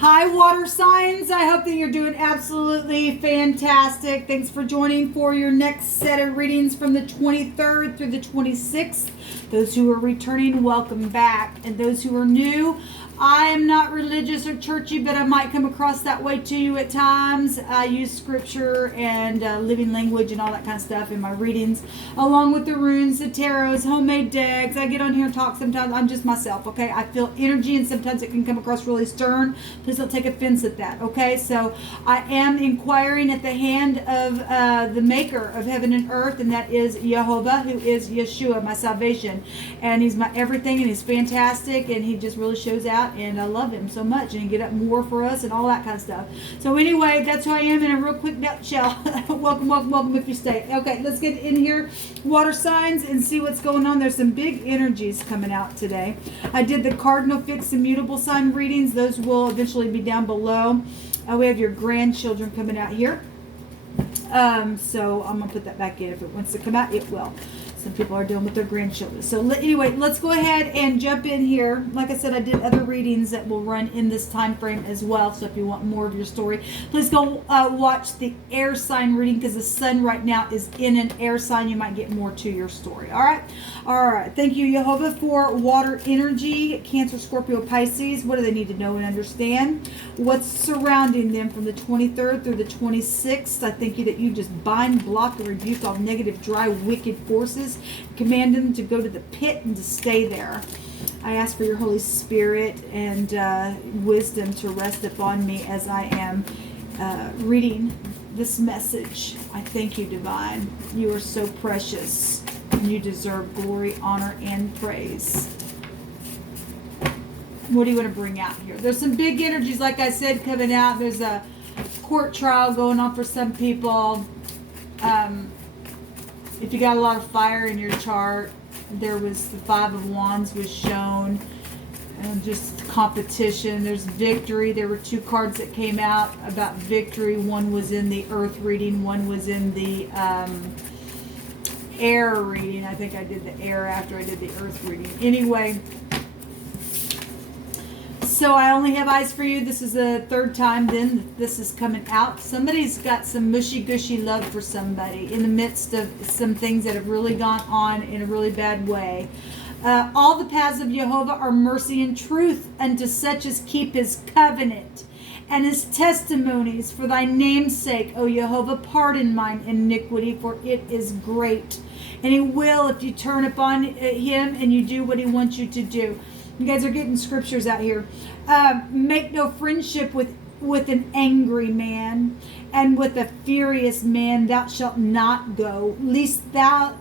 Hi, water signs. I hope that you're doing absolutely fantastic. Thanks for joining for your next set of readings from the 23rd through the 26th. Those who are returning, welcome back. And those who are new, I am not religious or churchy, but I might come across that way to you at times. I use scripture and living language and all that kind of stuff in my readings, along with the runes, the tarots, homemade decks. I get on here and talk sometimes. I'm just myself, okay? I feel energy, and sometimes it can come across really stern. Please don't take offense at that, okay? So I am inquiring at the hand of the maker of heaven and earth, and that is Jehovah, who is Yeshua, my salvation. And he's my everything, and he's fantastic, and he just really shows out. And I love him so much, and he get up more for us and all that kind of stuff. So anyway, that's who I am in a real quick nutshell. welcome if you stay. Okay, let's get in here, water signs, and see what's going on. There's some big energies coming out today. I did the cardinal, fixed, and mutable sign readings. Those will eventually be down below. We have your grandchildren coming out here. So I'm gonna put that back in. If it wants to come out, it will. Some people are dealing with their grandchildren. So anyway, let's go ahead and jump in here. Like I said, I did other readings that will run in this time frame as well. So if you want more of your story, please go watch the air sign reading, because the sun right now is in an air sign. You might get more to your story. All right. All right. Thank you, Jehovah, for water energy. Cancer, Scorpio, Pisces. What do they need to know and understand? What's surrounding them from the 23rd through the 26th? I thank you that you just bind, block, and rebuke all negative, dry, wicked forces. Command them to go to the pit and to stay there. I ask for your Holy Spirit and wisdom to rest upon me as I am reading this message. I thank you, Divine. You are so precious, and you deserve glory, honor, and praise. What do you want to bring out here? There's some big energies, like I said, coming out. There's a court trial going on for some people. If you got a lot of fire in your chart, there was the Five of Wands was shown, and just competition. There's victory. There were two cards that came out about victory. One was in the earth reading. One was in the air reading. I think I did the air after I did the earth reading. Anyway, so I only have eyes for you. This is the third time then this is coming out. Somebody's got some mushy-gushy love for somebody in the midst of some things that have really gone on in a really bad way. All the paths of Jehovah are mercy and truth unto such as keep his covenant and his testimonies. For thy name's sake, O Jehovah, pardon mine iniquity, for it is great. And he will, if you turn upon him and you do what he wants you to do. You guys are getting scriptures out here. Make no friendship with an angry man, and with a furious man thou shalt not go, lest thou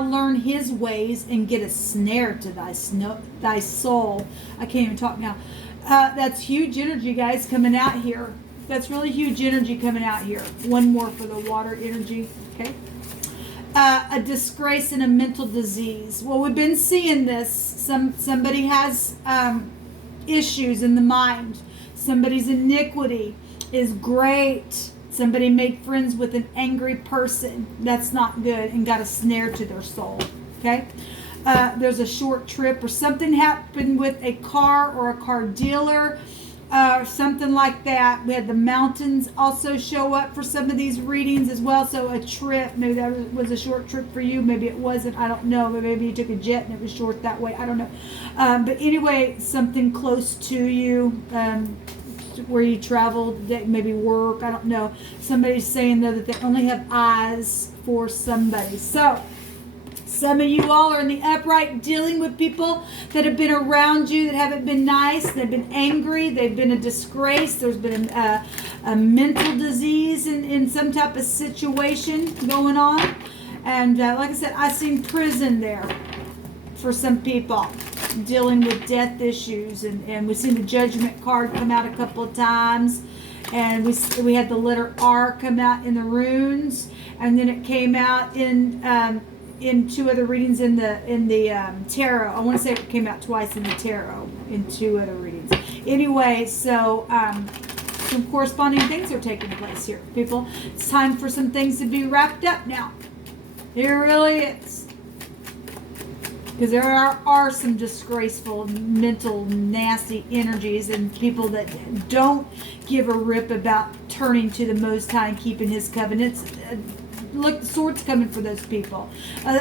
learn his ways and get a snare to thy soul. I can't even talk now. That's huge energy, guys, coming out here. That's really huge energy coming out here. One more for the water energy, okay? A disgrace and a mental disease. Well, we've been seeing this. Somebody has issues in the mind. Somebody's iniquity is great. Somebody made friends with an angry person. That's not good, and got a snare to their soul. Okay? There's a short trip, or something happened with a car or a car dealer. Something like that. We had the mountains also show up for some of these readings as well. So a trip, maybe that was a short trip for you. Maybe it wasn't. I don't know. Maybe you took a jet and it was short that way. I don't know. But anyway, something close to you, where you traveled, maybe work. I don't know. Somebody's saying though that they only have eyes for somebody. So some of you all are in the upright, dealing with people that have been around you that haven't been nice. They've been angry. They've been a disgrace. There's been a mental disease in some type of situation going on. And like I said, I seen prison there for some people dealing with death issues. And we've seen the judgment card come out a couple of times. And we had the letter R come out in the runes. And then it came out in two other readings in the tarot. I want to say it came out twice in the tarot in two other readings. Anyway, so some corresponding things are taking place here, people. It's time for some things to be wrapped up now. It really is. Because there are some disgraceful, mental, nasty energies and people that don't give a rip about turning to the Most High and keeping His covenants. Look, the sword's coming for those people.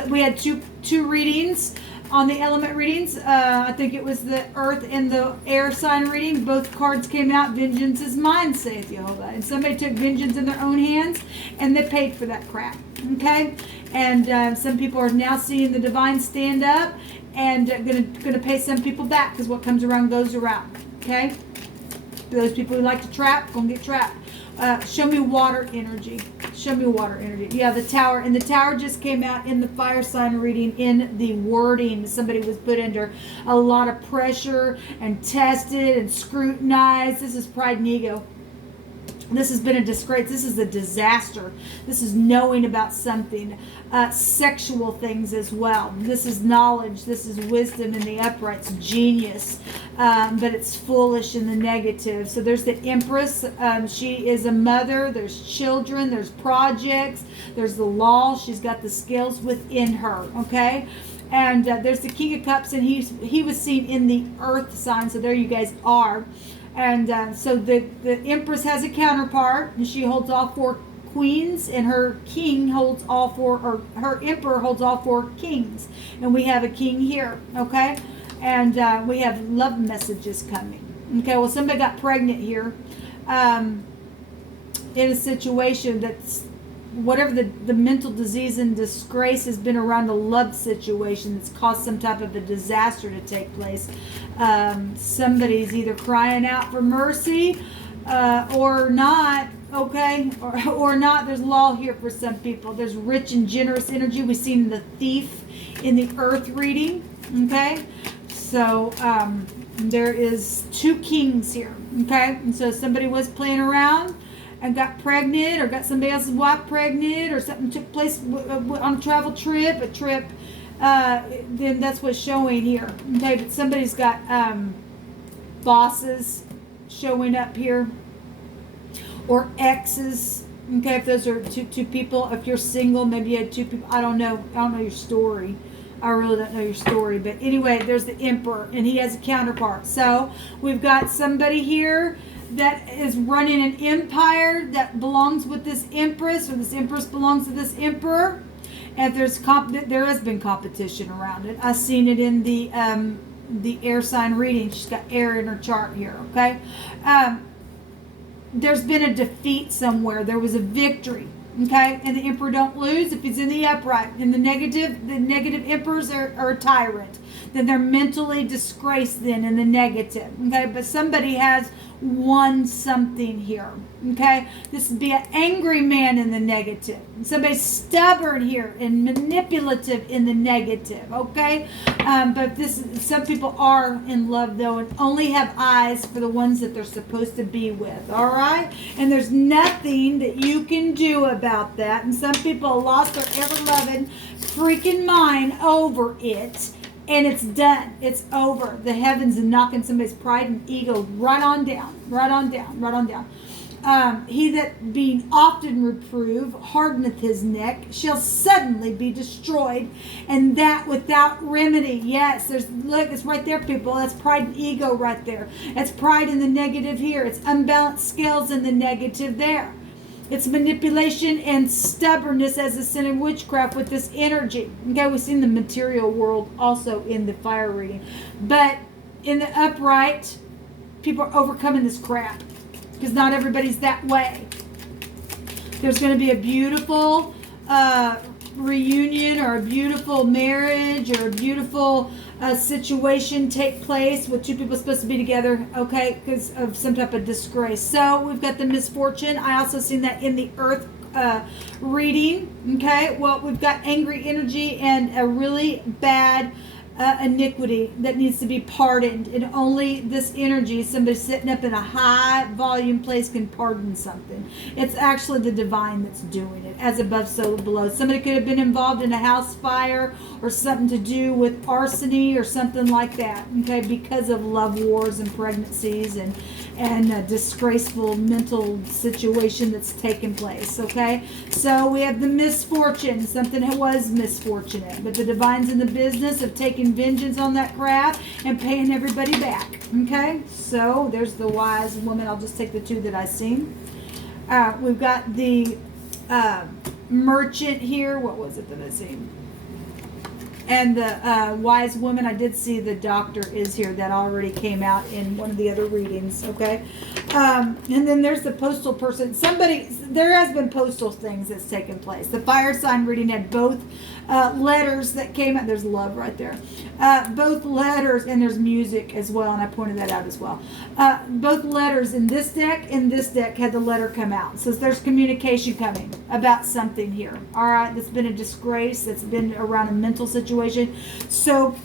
We had two readings on the element readings. I think it was the earth and the air sign reading. Both cards came out. Vengeance is mine, saith Jehovah. And somebody took vengeance in their own hands, and they paid for that crap. Okay? And some people are now seeing the divine stand up and gonna pay some people back, because what comes around goes around. Okay? Those people who like to trap, gonna get trapped. Show me water energy. Show me water energy. Yeah, the tower. And the tower just came out in the fire sign reading in the wording. Somebody was put under a lot of pressure and tested and scrutinized. This is pride and ego. This has been a disgrace. This is a disaster. This is knowing about something. Sexual things as well. This is knowledge. This is wisdom in the upright's genius. But it's foolish in the negative. So there's the Empress. She is a mother. There's children. There's projects. There's the law. She's got the scales within her. Okay? And there's the King of Cups. And he was seen in the earth sign. So there you guys are. And so the Empress has a counterpart, and she holds all four queens, and her king holds all four, or her emperor holds all four kings. And we have a king here, okay? And we have love messages coming. Okay, well, somebody got pregnant here in a situation that's, whatever the mental disease and disgrace has been around a love situation that's caused some type of a disaster to take place. Somebody's either crying out for mercy or not, okay? Or not. There's law here for some people. There's rich and generous energy. We've seen the thief in the earth reading, okay? So there is two kings here, okay? And so somebody was playing around and got pregnant, or got somebody else's wife pregnant, or something took place on a travel trip, then that's what's showing here. Okay, but somebody's got bosses showing up here, or exes. Okay, if those are two people. If you're single, maybe you had two people. I don't know your story. I really don't know your story. But anyway, there's the Emperor, and he has a counterpart. So we've got somebody here that is running an empire that belongs with this Empress, or this Empress belongs to this Emperor. And if there has been competition around it. I've seen it in the air sign reading. She's got air in her chart here, okay? There's been a defeat somewhere. There was a victory, okay? And the Emperor don't lose if he's in the upright. In the negative emperors are a tyrant. Then they're mentally disgraced then in the negative, okay? But somebody has won something here, okay? This would be an angry man in the negative. Somebody stubborn here and manipulative in the negative, okay? But some people are in love though, and only have eyes for the ones that they're supposed to be with, all right? And there's nothing that you can do about that. And some people lost their ever-loving freaking mind over it. And it's done. It's over. The heavens are knocking somebody's pride and ego right on down. Right on down. Right on down. He that being often reproved hardeneth his neck shall suddenly be destroyed, and that without remedy. Yes, look, it's right there, people. That's pride and ego right there. It's pride in the negative here. It's unbalanced scales in the negative there. It's manipulation and stubbornness as a sin of witchcraft with this energy. Okay, we've seen the material world also in the fire reading. But in the upright, people are overcoming this crap. Because not everybody's that way. There's going to be a beautiful reunion, or a beautiful marriage, or a beautiful situation take place with two people supposed to be together, okay, because of some type of disgrace. So we've got the misfortune. I also seen that in the earth reading, okay. Well, we've got angry energy and a really bad iniquity that needs to be pardoned, and only this energy, somebody sitting up in a high volume place, can pardon something. It's actually the divine that's doing it. As above, so below. Somebody could have been involved in a house fire, or something to do with arsony or something like that, okay, because of love wars and pregnancies and a disgraceful mental situation that's taken place, okay. So we have the misfortune, something that was misfortunate, but the divine's in the business of taking taking vengeance on that crap and paying everybody back. Okay, so there's the wise woman. I'll just take the two that I've seen. We've got the merchant here. What was it that I seen? And the wise woman, I did see the doctor is here. That already came out in one of the other readings, okay? And then there's the postal person. There has been postal things that's taken place. The fire sign reading had both letters that came out. There's love right there. Both letters, and there's music as well, and I pointed that out as well. Both letters in this deck and this deck had the letter come out. So there's communication coming about something here. All right, that's been a disgrace. That's been around a mental situation. So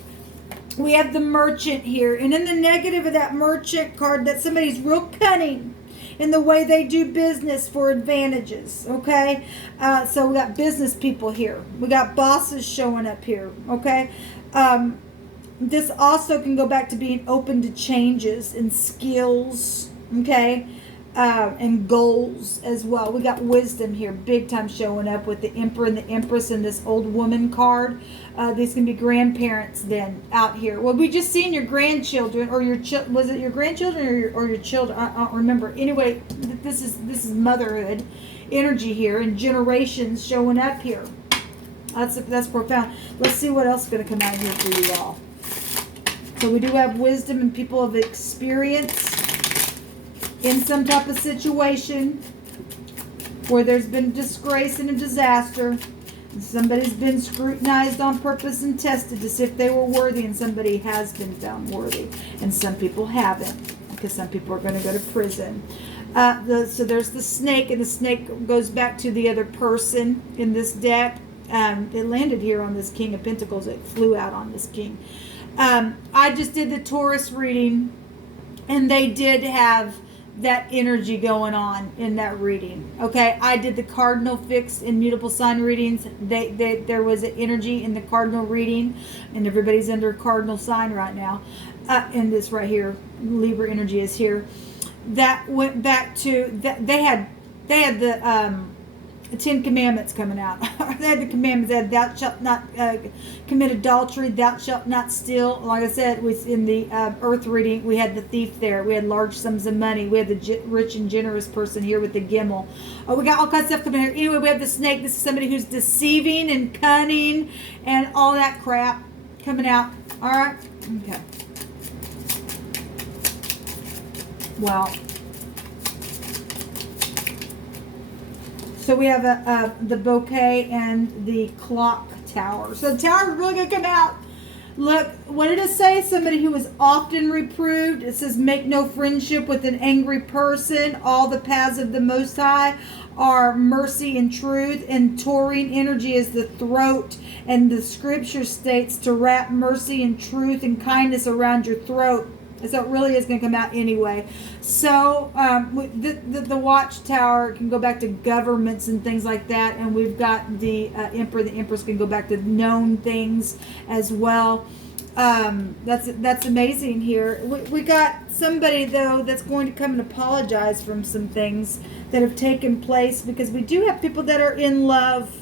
we have the merchant here, and in the negative of that merchant card, that somebody's real cunning in the way they do business for advantages, okay? So we got business people here. We got bosses showing up here, okay? This also can go back to being open to changes and skills, okay? And goals as well. We got wisdom here, big time showing up with the Emperor and the Empress and this old woman card. These can be grandparents then out here. Well, we just seen your grandchildren or your was it your grandchildren or your children? I don't remember. Anyway, this is motherhood energy here and generations showing up here. That's profound. Let's see what else is going to come out here for you all. So we do have wisdom and people of experience in some type of situation where there's been disgrace and a disaster. And somebody's been scrutinized on purpose and tested to see if they were worthy, and somebody has been found worthy. And some people haven't, because some people are going to go to prison. So there's the snake, and the snake goes back to the other person in this deck. It landed here on this King of Pentacles. It flew out on this King. I just did the Taurus reading, and they did have that energy going on in that reading. Okay, I did the cardinal fixed and mutable sign readings. There was an energy in the cardinal reading, and everybody's under a cardinal sign right now. And this right here, Libra energy is here. That went back to that they had the 10 commandments coming out. They had the commandments that thou shalt not commit adultery, thou shalt not steal. Like I said, was in the earth reading, we had the thief there. We had large sums of money. We had the rich and generous person here with the gimel. We got all kinds of stuff coming here. Anyway, we have the snake. This is somebody who's deceiving and cunning and all that crap coming out. All right? Okay. Well, so we have the bouquet and the clock tower. So the tower is really going to come out. Look, what did it say? Somebody who is often reproved. It says, make no friendship with an angry person. All the paths of the Most High are mercy and truth. And taurine energy is the throat. And the scripture states to wrap mercy and truth and kindness around your throat. So it really is going to come out anyway. So the watchtower can go back to governments and things like that. And we've got the Emperor. The Empress can go back to known things as well. That's amazing here. We got somebody, though, that's going to come and apologize from some things that have taken place. Because we do have people that are in love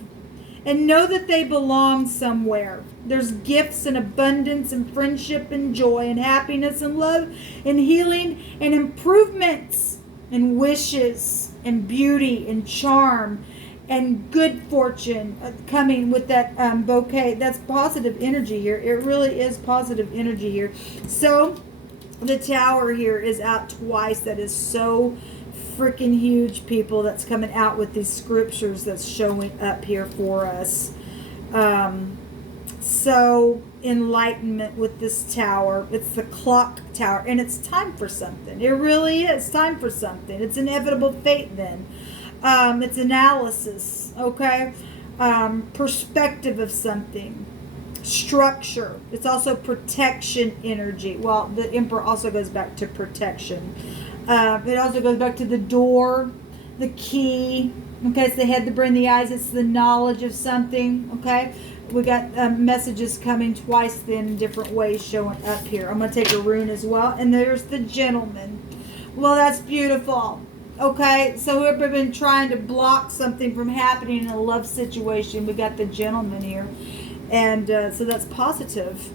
and know that they belong somewhere. There's gifts and abundance and friendship and joy and happiness and love and healing and improvements and wishes and beauty and charm and good fortune coming with that bouquet. That's positive energy here. It really is positive energy here. So the tower here is out twice. That is so freaking huge, people, that's coming out with these scriptures that's showing up here for us. So enlightenment with this tower. It's the clock tower, and it's time for something. It really is time for something. It's inevitable fate then. It's analysis, okay? Perspective of something. Structure. It's also protection energy. Well, the Emperor also goes back to protection. It also goes back to the door, the key. Okay, it's the head, the brain, the eyes. It's the knowledge of something. Okay, we got messages coming twice then in different ways showing up here. I'm going to take a rune as well. And there's the gentleman. Well, that's beautiful. Okay, so we've been trying to block something from happening in a love situation. We got the gentleman here. And so that's positive.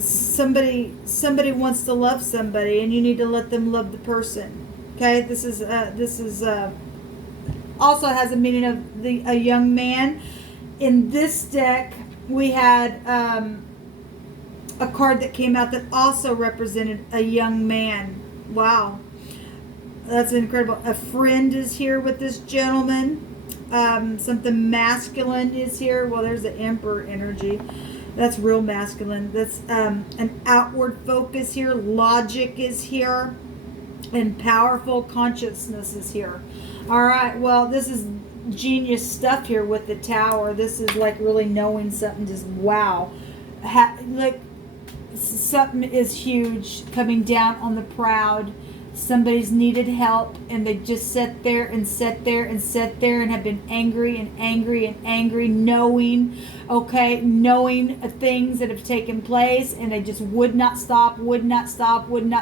somebody wants to love somebody, and you need to let them love the person. Okay, this is also has a meaning of a young man. In this deck, we had a card that came out that also represented a young man. Wow, that's incredible. A friend is here with this gentleman. Something masculine is here. Well, there's the Emperor energy. That's real masculine. That's an outward focus here. Logic is here. And powerful consciousness is here. All right. Well, this is genius stuff here with the Tower. This is like really knowing something. Just wow. Like something is huge coming down on the proud. Somebody's needed help, and they just sat there and sat there and sat there and have been angry and angry and angry, knowing things that have taken place, and they just would not stop, and now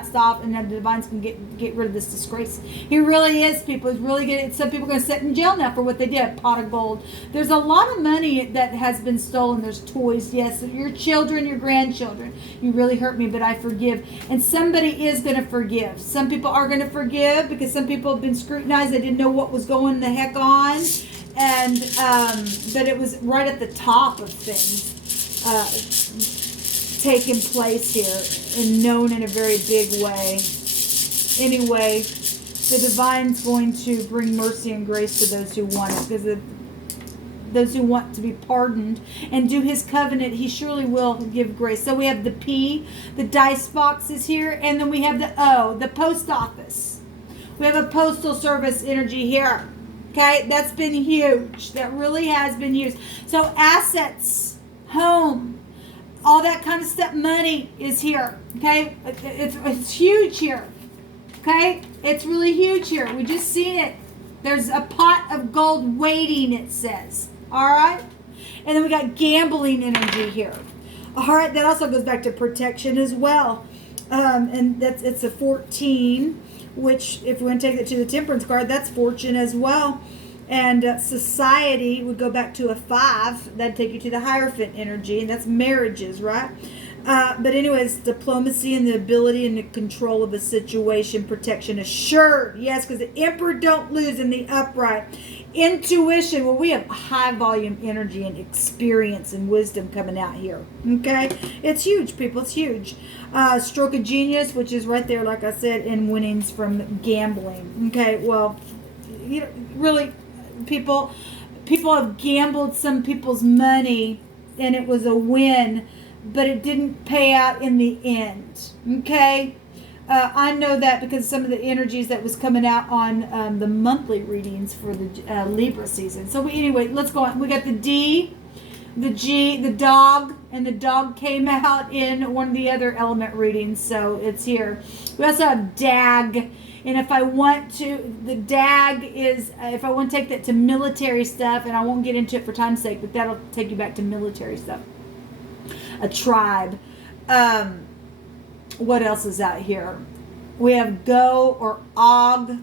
the Divine's can get rid of this disgrace. He really is, people. He's really good. Some people are going to sit in jail now for what they did. Pot of gold. There's a lot of money that has been stolen. There's toys. Yes, your children, your grandchildren. You really hurt me, but I forgive. And somebody is going to forgive. Some people are going to forgive because some people have been scrutinized. They didn't know what was going the heck on. And but it was right at the top of things taking place here and known in a very big way. Anyway, the Divine's going to bring mercy and grace to those who want it, because those who want to be pardoned and do his covenant, he surely will give grace. So we have the P, the dice box is here, and then we have the O, the post office. We have a postal service energy here. Okay, that's been huge. That really has been huge. So assets, home, all that kind of stuff, money is here. Okay, it's huge here. Okay, it's really huge here. We just seen it. There's a pot of gold waiting, it says. All right, and then we got gambling energy here. All right, that also goes back to protection as well. And it's a 14. Which, if we want to take it to the Temperance card, that's fortune as well. And society would go back to a 5. That'd take you to the Hierophant energy, and that's marriages, right? But anyways, diplomacy and the ability and the control of a situation, protection assured. Yes, because the Emperor don't lose in the upright. Intuition. Well, we have high volume energy and experience and wisdom coming out here. Okay? It's huge, people. It's huge. Stroke of genius, which is right there, like I said, in winnings from gambling. Okay, well, you know, really, people have gambled some people's money, and it was a win, but it didn't pay out in the end. Okay? I know that because some of the energies that was coming out on the monthly readings for the Libra season. So anyway, let's go on. We got the D, the G, the dog, and the dog came out in one of the other element readings, so it's here. We also have DAG, and if I want to, the DAG is, if I want to take that to military stuff, and I won't get into it for time's sake, but that'll take you back to military stuff. A tribe. What else is out here? We have Go or Og,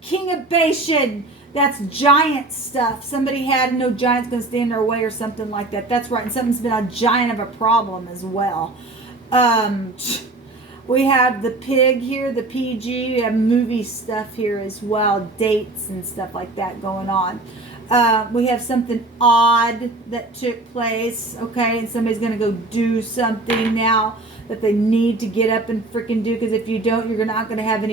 King of Bashan. That's giant stuff. Somebody had no giant's going to stand in their way or something like that. That's right. And something's been a giant of a problem as well. We have the pig here, the PG. We have movie stuff here as well. Dates and stuff like that going on. We have something odd that took place. Okay. And somebody's going to go do something now that they need to get up and freaking do. Because if you don't, you're not going to have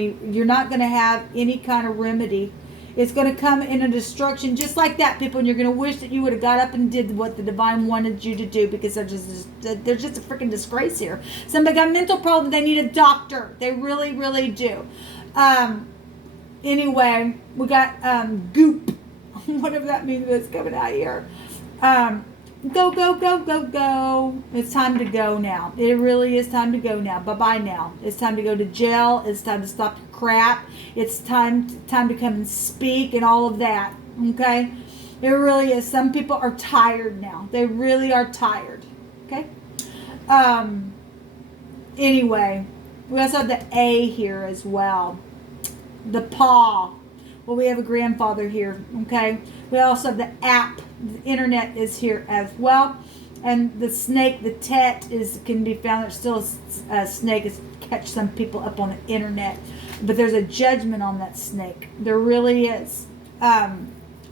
any kind of remedy. It's going to come in a destruction just like that, people, and you're going to wish that you would have got up and did what the Divine wanted you to do, because there's just a freaking disgrace here. Somebody got a mental problem. They need a doctor. They really, really do. Anyway, we got goop. Whatever that means that's coming out here. Go, go, go, go, go. It's time to go now. It really is time to go now. Bye-bye now. It's time to go to jail. It's time to stop your crap. It's time to come and speak and all of that. Okay? It really is. Some people are tired now. They really are tired. Okay? Anyway, we also have the A here as well. The paw. Well, we have a grandfather here. Okay? We also have the app. The internet is here as well. And the snake, the tet, can be found. There's still a snake. It's catch some people up on the internet. But there's a judgment on that snake. There really is.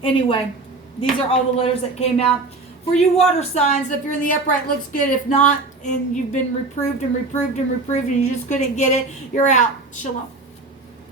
Anyway, these are all the letters that came out. For you water signs, if you're in the upright, it looks good. If not, and you've been reproved and reproved and reproved and you just couldn't get it, you're out. Shalom.